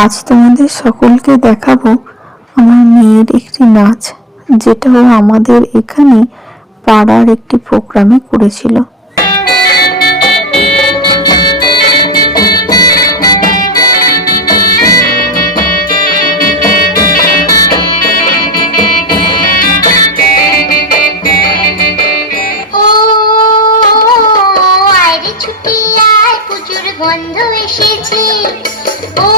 আজ তোমাদের সকলকে দেখাবো আমার মেয়ের একটি নাচ, যেটা ও আমাদের এখানে পাড়ার একটি প্রোগ্রামে করেছিল। গন্ধ এসেছে, ও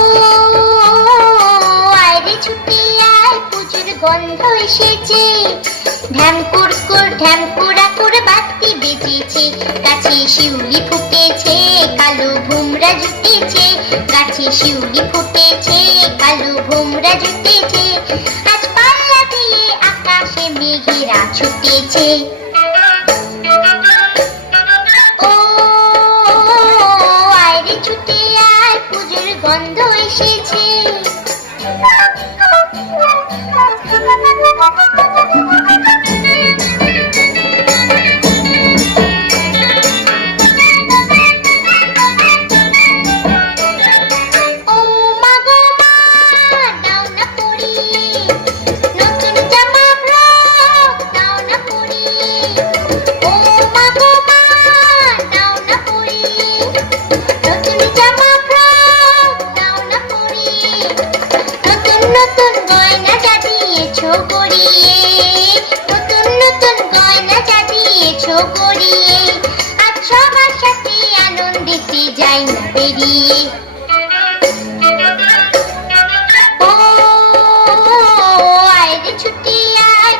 আরে ছুটি আয়, পুজোর গন্ধ এসেছে। ঢ্যাম কুরকুর ঢ্যাম কুড়াকুর বাতি বেজেছে, গাছে শিউলি ফুটেছে, কালো ভোমরা জুটেছে। গাছে শিউলি ফুটেছে, কালো ভোমরা জুটেছে। আজ পাল্লা দিয়ে আকাশে মেঘেরা ছুটেছে। গন্ধ এসেছে।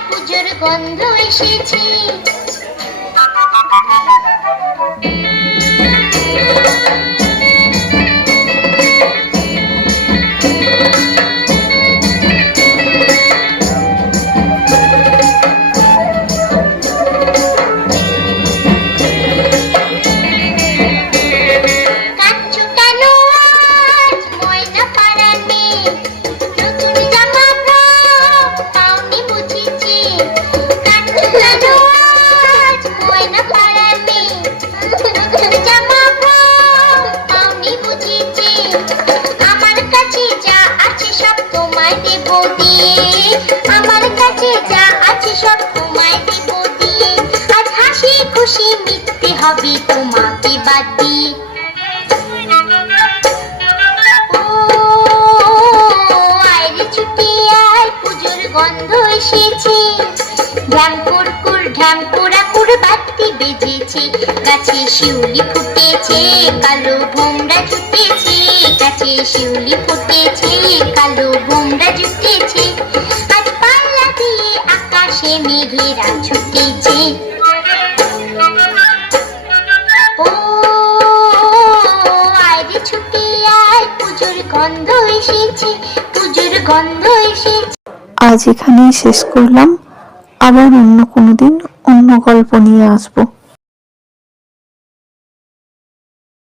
পুজোর গন্ধ এসেছে। আমার কাছে যা আছে সব তোমায় দেব দিয়ে, আজ হাসি খুশি মিটতে হবে তোমাকে বাদ দিয়ে। ও আয় ছুটি আয়, পুজোর গন্ধ এসেছে। ঢ্যাম কুরকুর ঢ্যাম কুড়াকুর বাতি বেজেছে, গাছে শিউলি ফুটেছে, কালো ভোমরা জুটেছে। গাছে শিউলি ফুটেছে, কালো ভোমরা জুটেছে। আজ পাল্লা দিয়ে আকাশে মেঘেরা ছুটেছে। ও আয় ছুটি আয়, পুজোর গন্ধ এসেছে, পুজোর গন্ধ এসেছে। আজ এখানেই শেষ করলাম, আবার অন্য কোনো দিন অন্য গল্প নিয়ে আসবো।